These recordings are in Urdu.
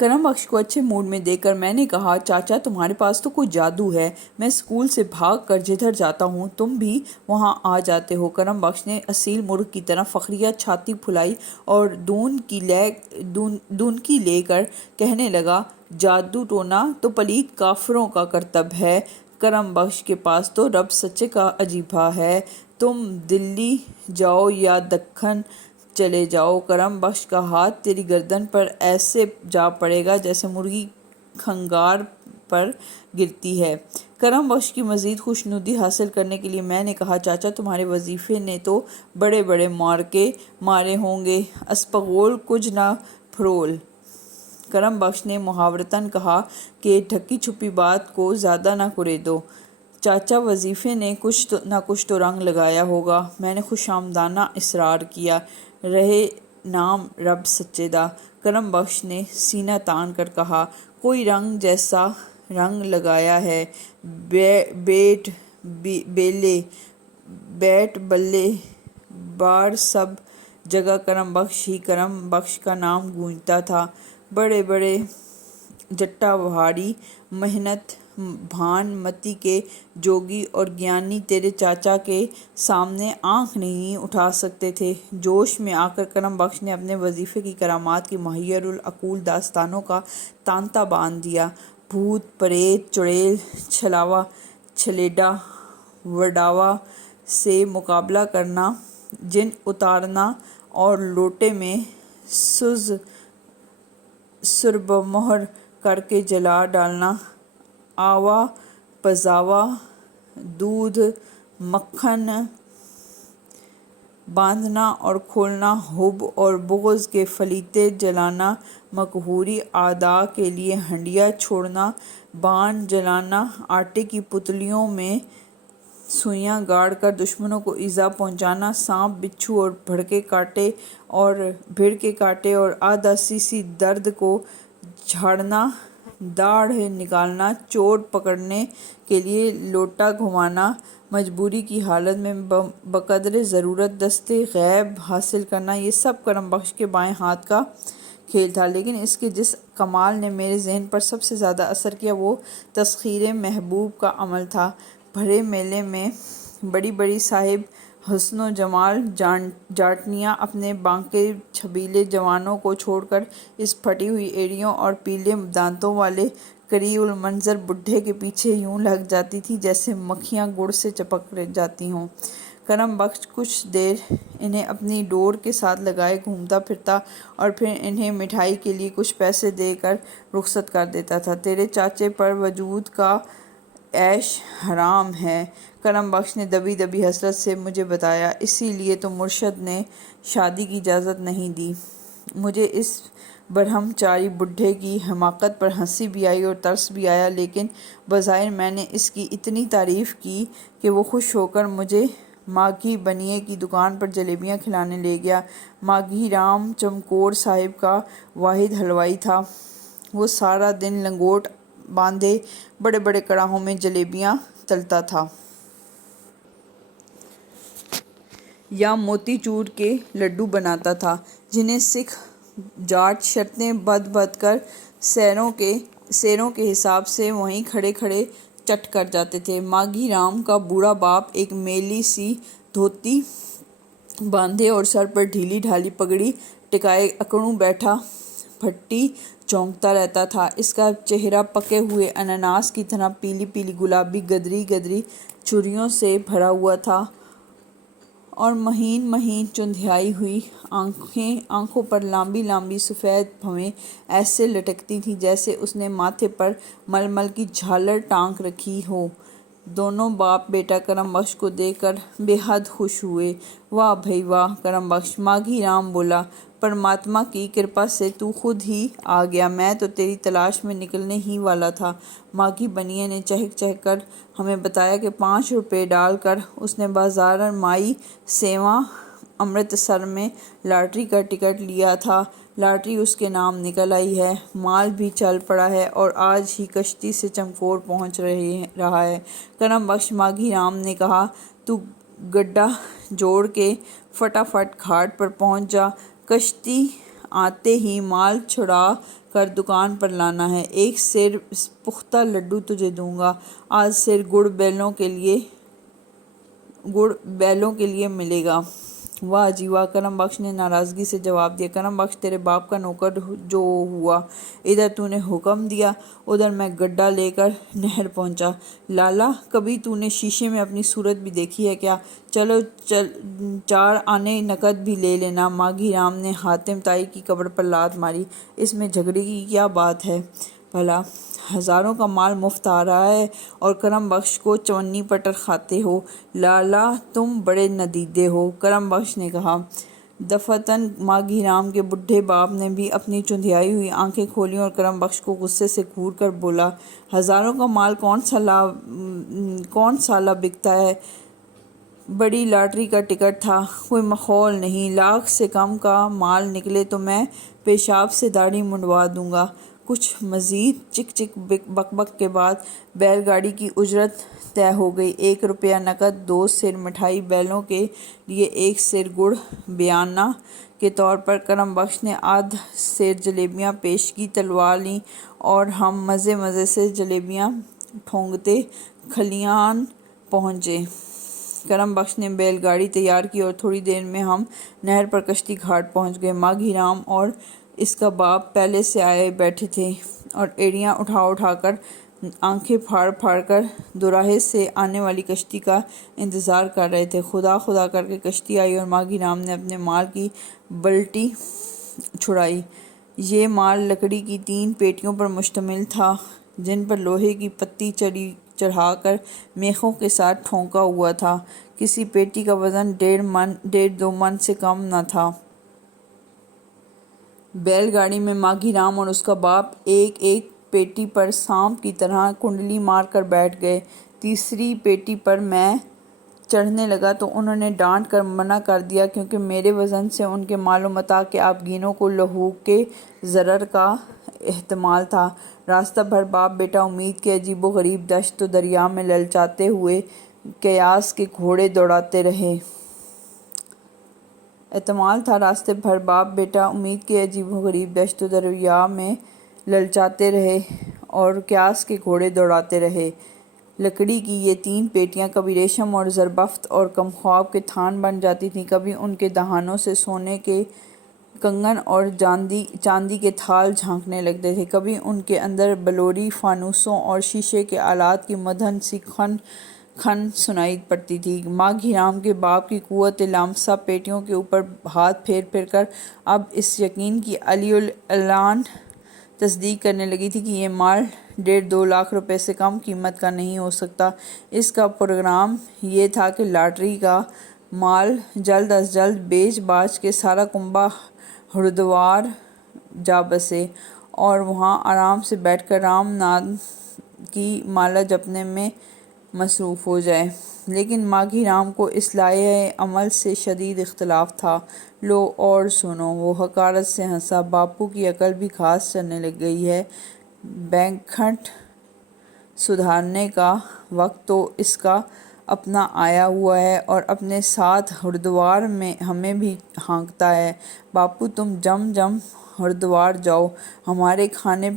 کرم بخش کو اچھے موڈ میں دیکھ کر میں نے کہا، چاچا تمہارے پاس تو کوئی جادو ہے، میں اسکول سے بھاگ کر جدھر جاتا ہوں تم بھی وہاں آ جاتے ہو۔ کرم بخش نے اصیل مرغ کی طرح فخریہ چھاتی پھلائی اور دونکی لے کر کہنے لگا، جادو ٹونا تو پلیت کافروں کا کرتب ہے، کرم بخش کے پاس تو رب سچے کا عجیبہ ہے، تم دلی جاؤ یا دکن چلے جاؤ، کرم بخش کا ہاتھ تیری گردن پر ایسے جا پڑے گا جیسے مرغی کھنگار پر گرتی ہے۔ کرم بخش کی مزید خوشنودی حاصل کرنے کے لیے میں نے کہا، چاچا تمہارے وظیفے نے تو بڑے بڑے مارکے مارے ہوں گے، اسپغول کچھ نہ پھرول۔ کرم بخش نے محاورتاً کہا کہ ڈھکی چھپی بات کو زیادہ نہ کریدو، چاچا وظیفے نے کچھ نہ کچھ تو رنگ لگایا ہوگا۔ میں نے خوشامدانہ اصرار کیا، رہے نام رب سچے دا۔ کرم بخش نے سینہ تان کر کہا، کوئی رنگ جیسا رنگ لگایا ہے، بیٹ بلے بار سب جگہ کرم بخش ہی کرم بخش کا نام گونجتا تھا۔ بڑے بڑے جٹا بھاری محنت بھان متی کے جوگی اور گیانی تیرے چاچا کے سامنے آنکھ نہیں اٹھا سکتے تھے۔ جوش میں آ کر کرم بخش نے اپنے وظیفے کی کرامات کی محیر العقول داستانوں کا تانتا باندھ دیا۔ بھوت پریت چڑیل چھلاوا چھلیڈا وڈاوا سے مقابلہ کرنا، جن اتارنا اور لوٹے میں سربمہر کر کے جلا ڈالنا، آوا پزاوا دودھ مکھن باندھنا اور کھولنا، حب اور بغض کے فلیتے جلانا، مقہوری اعداء کے لیے ہنڈیاں چھوڑنا، بان جلانا، آٹے کی پتلیوں میں سوئیاں گاڑ کر دشمنوں کو ایذا پہنچانا، سانپ بچھو اور بھیڑ کے کانٹے اور آدھا سیسی درد کو جھاڑنا، داڑھ نکالنا، چوٹ پکڑنے کے لیے لوٹا گھمانا، مجبوری کی حالت میں بقدر ضرورت دستے غیب حاصل کرنا، یہ سب کرم بخش کے بائیں ہاتھ کا کھیل تھا۔ لیکن اس کے جس کمال نے میرے ذہن پر سب سے زیادہ اثر کیا وہ تسخیر محبوب کا عمل تھا۔ بھرے میلے میں بڑی بڑی صاحب حسن و جمال جاٹنیاں اپنے بانکے چھبیلے جوانوں کو چھوڑ کر اس پھٹی ہوئی ایڑیوں اور پیلے دانتوں والے قریح المنظر بڈھے کے پیچھے یوں لگ جاتی تھیں جیسے مکھیاں گڑ سے چپک جاتی ہوں۔ کرم بخش کچھ دیر انہیں اپنی ڈور کے ساتھ لگائے گھومتا پھرتا اور پھر انہیں مٹھائی کے لیے کچھ پیسے دے کر رخصت کر دیتا تھا۔ تیرے چاچے پر وجود کا عیش حرام ہے، کرم بخش نے دبی دبی حسرت سے مجھے بتایا، اسی لیے تو مرشد نے شادی کی اجازت نہیں دی۔ مجھے اس برہم چاری بڈھے کی حماقت پر ہنسی بھی آئی اور ترس بھی آیا، لیکن بظاہر میں نے اس کی اتنی تعریف کی کہ وہ خوش ہو کر مجھے ماگھی بنیے کی دکان پر جلیبیاں کھلانے لے گیا۔ ماگھی رام چمکور صاحب کا واحد حلوائی تھا۔ وہ سارا دن لنگوٹ باندھے بڑے بڑے کڑاہوں میں جلیبیاں تلتا تھا۔ یا موتی چور کے لڈو بناتا تھا، جنہیں سکھ جاٹ شرطیں بدھ کر سیروں کے حساب سے وہیں کھڑے کھڑے چٹ کر جاتے تھے۔ ماگھی رام کا بوڑھا باپ ایک میلی سی دھوتی باندھے اور سر پر ڈھیلی ڈھالی پگڑی ٹکائے اکڑوں بیٹھا بھٹی چونکتا رہتا تھا۔ اس کا چہرہ پکے ہوئے انناس کی طرح پیلی پیلی گلابی گدری گدری جھریوں سے بھرا ہوا تھا اور مہین مہین چندھیائی ہوئی آنکھوں پر لامبی لامبی سفید بھویں ایسے لٹکتی تھیں جیسے اس نے ماتھے پر ململ کی جھالر ٹانک رکھی ہو۔ دونوں باپ بیٹا کرم بخش کو دیکھ کر بے حد خوش ہوئے۔ واہ بھئی واہ کرم بخش، ماگھی رام بولا، پرماتما کی کرپا سے تو خود ہی آ گیا، میں تو تیری تلاش میں نکلنے ہی والا تھا۔ ماگھی بنیے نے چہک چہک کر ہمیں بتایا کہ 5 روپے ڈال کر اس نے بازار مائی سیواں امرتسر میں لاٹری کا ٹکٹ لیا تھا، لاٹری اس کے نام نکل آئی ہے، مال بھی چل پڑا ہے اور آج ہی کشتی سے چمکور پہنچ رہا ہے۔ کرم بخش، ماگھی رام نے کہا، تو گڈا جوڑ کے فٹافٹ گھاٹ پر پہنچ جا، کشتی آتے ہی مال چھڑا کر دکان پر لانا ہے۔ ایک سیر پختہ لڈو تجھے دوں گا، آدھ سیر گڑ بیلوں کے لیے ملے گا۔ واہ جی واہ، کرم بخش نے ناراضگی سے جواب دیا۔ کرم بخش تیرے باپ کا نوکر جو ہوا، ادھر تو نے حکم دیا، ادھر میں گڈھا لے کر نہر پہنچا۔ لالا، کبھی تو نے شیشے میں اپنی صورت بھی دیکھی ہے کیا؟ چلو 4 آنے نقد بھی لے لینا۔ ماگھی رام نے حاتم تائی کی کمر پر لات ماری۔ اس میں جھگڑے کی کیا بات ہے بھلا؟ ہزاروں کا مال مفت آ رہا ہے اور کرم بخش کو چونی پٹر کھاتے ہو۔ لالا تم بڑے ندیدے ہو، کرم بخش نے کہا۔ دفعتاً ماگھی رام کے بڈھے باپ نے بھی اپنی چندھیائی ہوئی آنکھیں کھولیں اور کرم بخش کو غصے سے گھور کر بولا، ہزاروں کا مال کون سالہ بکتا ہے؟ بڑی لاٹری کا ٹکٹ تھا، کوئی مخول نہیں۔ لاکھ سے کم کا مال نکلے تو میں پیشاب سے داڑھی منڈوا دوں گا۔ کچھ مزید چک چک بک بک کے بعد بیل گاڑی کی اجرت طے ہو گئی۔ 1 روپیہ نقد، 2 سیر مٹھائی بیلوں کے لیے، 1 سیر گڑ بیانہ کے طور پر۔ کرم بخش نے آدھ سیر جلیبیاں پیشگی تلوا لیں اور ہم مزے مزے سے جلیبیاں ٹھونکتے کھلیان پہنچے۔ کرم بخش نے بیل گاڑی تیار کی اور تھوڑی دیر میں ہم نہر پر کشتی گھاٹ پہنچ گئے۔ ماگھی رام اور اس کا باپ پہلے سے آئے بیٹھے تھے اور ایڑیاں اٹھا اٹھا کر، آنکھیں پھاڑ پھاڑ کر دوراہے سے آنے والی کشتی کا انتظار کر رہے تھے۔ خدا خدا کر کے کشتی آئی اور ماگھی رام نے اپنے مال کی بلٹی چھڑائی۔ یہ مال لکڑی کی 3 پیٹیوں پر مشتمل تھا جن پر لوہے کی پتی چڑھا کر میخوں کے ساتھ ٹھونکا ہوا تھا۔ کسی پیٹی کا وزن 1.5-2 من سے کم نہ تھا۔ بیل گاڑی میں ماگھی رام اور اس کا باپ ایک ایک پیٹی پر سانپ کی طرح کنڈلی مار کر بیٹھ گئے۔ تیسری پیٹی پر میں چڑھنے لگا تو انہوں نے ڈانٹ کر منع کر دیا کیونکہ میرے وزن سے ان کے مال و متاع کے آبگینوں کو لہو کے ضرر کا احتمال تھا۔ راستہ بھر باپ بیٹا امید کے عجیب و غریب دشت و دریا میں للچاتے ہوئے قیاس کے گھوڑے دوڑاتے رہے۔ لکڑی کی یہ 3 پیٹیاں کبھی ریشم اور زربفت اور کمخواب کے تھان بن جاتی تھیں، کبھی ان کے دہانوں سے سونے کے کنگن اور چاندی کے تھال جھانکنے لگتے تھے، کبھی ان کے اندر بلوری فانوسوں اور شیشے کے آلات کی مدھن سی کھن سنائی پڑتی تھی۔ ماگھی رام کے باپ کی قوت لامسہ پیٹیوں کے اوپر ہاتھ پھیر پھیر کر اب اس یقین کی علی العلان تصدیق کرنے لگی تھی کہ یہ مال 1.5-2 لاکھ روپے سے کم قیمت کا نہیں ہو سکتا۔ اس کا پروگرام یہ تھا کہ لاٹری کا مال جلد از جلد بیچ باچ کے سارا کنبہ ہردوار جا بسے اور وہاں آرام سے بیٹھ کر رام نام کی مالا جپنے میں مصروف ہو جائے۔ لیکن ماگھی رام کو اس لائحہ عمل سے شدید اختلاف تھا۔ لو اور سنو، وہ حقارت سے ہنسا، باپو کی عقل بھی گھاس چرنے لگ گئی ہے۔ بینکٹ سدھارنے کا وقت تو اس کا اپنا آیا ہوا ہے اور اپنے ساتھ ہردوار میں ہمیں بھی ہانکتا ہے۔ باپو تم جم ہردوار جاؤ، ہمارے کھانے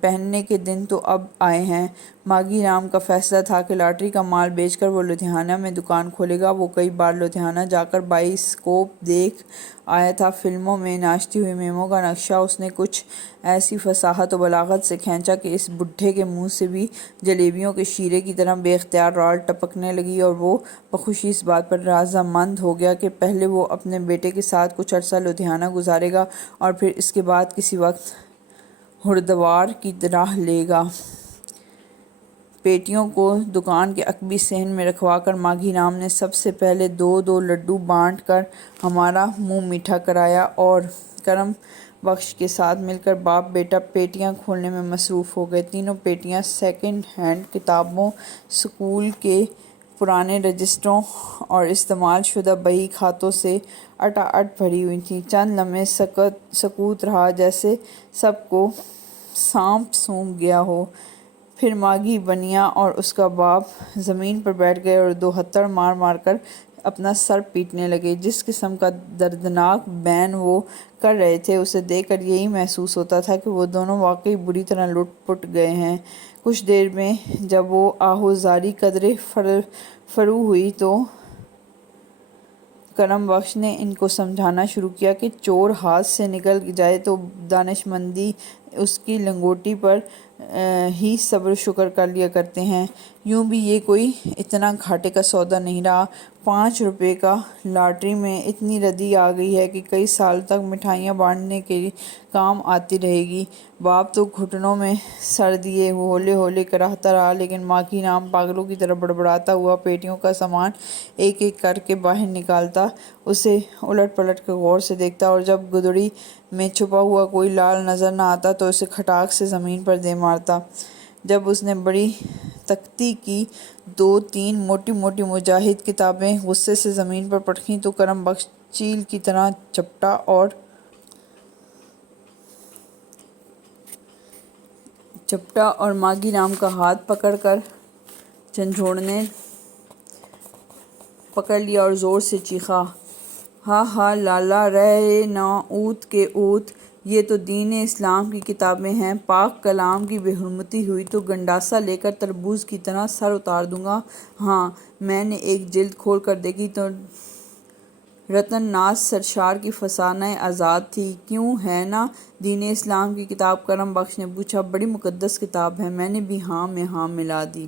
پہننے کے دن تو اب آئے ہیں۔ ماگھی رام کا فیصلہ تھا کہ لاٹری کا مال بیچ کر وہ لدھیانہ میں دکان کھولے گا۔ وہ کئی بار لدھیانہ جا کر بائسکوپ دیکھ آیا تھا۔ فلموں میں ناچتی ہوئی میموں کا نقشہ اس نے کچھ ایسی فصاحت و بلاغت سے کھینچا کہ اس بڈھے کے منہ سے بھی جلیبیوں کے شیرے کی طرح بے اختیار رال ٹپکنے لگی اور وہ بخوشی اس بات پر رضامند ہو گیا کہ پہلے وہ اپنے بیٹے کے ساتھ کچھ عرصہ لدھیانہ گزارے گا اور پھر اس کے بعد کسی وقت ہردوار کی راہ لے گا۔ پیٹیوں کو دکان کے عقبی صحن میں رکھوا کر ماگھی رام نے سب سے پہلے 2 لڈو بانٹ کر ہمارا منہ میٹھا کرایا اور کرم بخش کے ساتھ مل کر باپ بیٹا پیٹیاں کھولنے میں مصروف ہو گئے۔ تینوں پیٹیاں سیکنڈ ہینڈ کتابوں، اسکول کے پرانے رجسٹروں اور استعمال شدہ بہی کھاتوں سے اٹا اٹ بھری ہوئی تھیں۔ چند لمحے سکوت رہا جیسے سب کو سانپ سونگھ گیا ہو، پھر ماگھی بنیا اور اس کا باپ زمین پر بیٹھ گئے اور 2 ہتھڑ مار مار کر اپنا سر پیٹنے لگے۔ جس قسم کا دردناک بین وہ کر رہے تھے اسے دیکھ کر یہی محسوس ہوتا تھا کہ وہ دونوں واقعی بری طرح لٹ پٹ گئے ہیں۔ کچھ دیر میں جب وہ آہوزاری قدرے فرو ہوئی تو کرم بخش نے ان کو سمجھانا شروع کیا کہ چور ہاتھ سے نکل جائے تو دانشمندی اس کی لنگوٹی پر ہی صبر و شکر کر لیا کرتے ہیں۔ یوں بھی یہ کوئی اتنا گھاٹے کا سودا نہیں رہا۔ 5 روپے کا لاٹری میں اتنی ردی آ گئی ہے کہ کئی سال تک مٹھائیاں بانٹنے کے کام آتی رہے گی۔ باپ تو گھٹنوں میں سر دیے ہولے ہولے کراہتا رہا، لیکن ماکی رام پاگلوں کی طرح بڑبڑاتا ہوا پیٹیوں کا سامان ایک ایک کر کے باہر نکالتا، اسے الٹ پلٹ کر غور سے دیکھتا، اور جب گدڑی میں چھپا ہوا کوئی لال نظر نہ آتا تو اسے کھٹاک سے زمین پر دے مارتا۔ جب اس نے بڑی تختی کی 2-3 موٹی موٹی مجاہد کتابیں غصے سے زمین پر پٹکیں تو کرم بخش چیل کی طرح چپٹا اور ماگی رام کا ہاتھ پکڑ کر جھنجھوڑنے پکڑ لیا اور زور سے چیخا، ہا ہا لالا رہے نہ اوت کے اوت، یہ تو دین اسلام کی کتابیں ہیں، پاک کلام کی بے حرمتی ہوئی تو گنڈاسا لے کر تربوز کی طرح سر اتار دوں گا۔ ہاں، میں نے ایک جلد کھول کر دیکھی تو رتن ناز سرشار کی فسانۂ آزاد تھی۔ کیوں ہے نا دین اسلام کی کتاب؟ کرم بخش نے پوچھا۔ بڑی مقدس کتاب ہے۔ میں نے بھی ہاں میں ہاں ملا دی۔